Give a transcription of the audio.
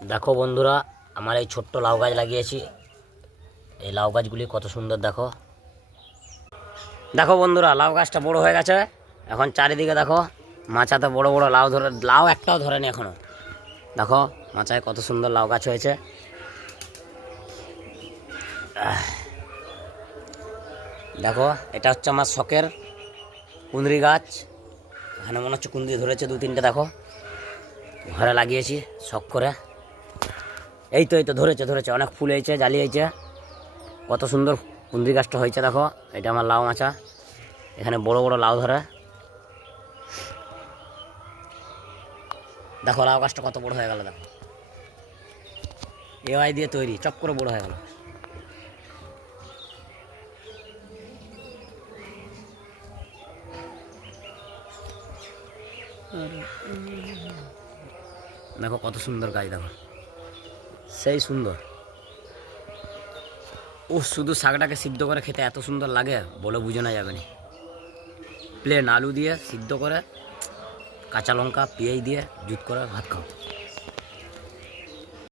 দেখো বন্ধুরা, আমার এই ছোট্ট লাউ গাছ লাগিয়েছি। এই লাউ গাছগুলি কত সুন্দর দেখো। দেখো বন্ধুরা, লাউ গাছটা বড় হয়ে গেছে। এখন চারিদিকে দেখো মাচাতে বড় বড় লাউ ধরে, লাউ একটাও ধরেনি এখনো। দেখো মাচায় কত সুন্দর লাউ গাছ হয়েছে। দেখো এটা হচ্ছে আমার শখের কুঁদরি গাছ। এখানে মনে হচ্ছে কুঁদরি ধরেছে দু তিনটে। দেখো ঘরে লাগিয়েছি শখ করে। এই তো ধরেছে ধরেছে, অনেক ফুল হয়েছে, জালি হয়েছে। কত সুন্দর কুঁদরি গাছটা হয়েছে দেখো। এটা আমার লাউ মাচা, এখানে বড় বড় লাউ ধরে। দেখো লাউ গাছটা কত বড় হয়ে গেল। দেখো এআই দিয়ে তৈরি, চপ করে বড় হয়ে গেল। দেখো কত সুন্দর গাছ, দেখো সেই সুন্দর। ও শুধু শাকটাকে সিদ্ধ করে খেতে এত সুন্দর লাগে বলে বোঝানো যাবে না। প্লেন আলু দিয়ে সিদ্ধ করে, কাঁচা লঙ্কা পেঁয়াজ দিয়ে জুত করে ভাত খাও।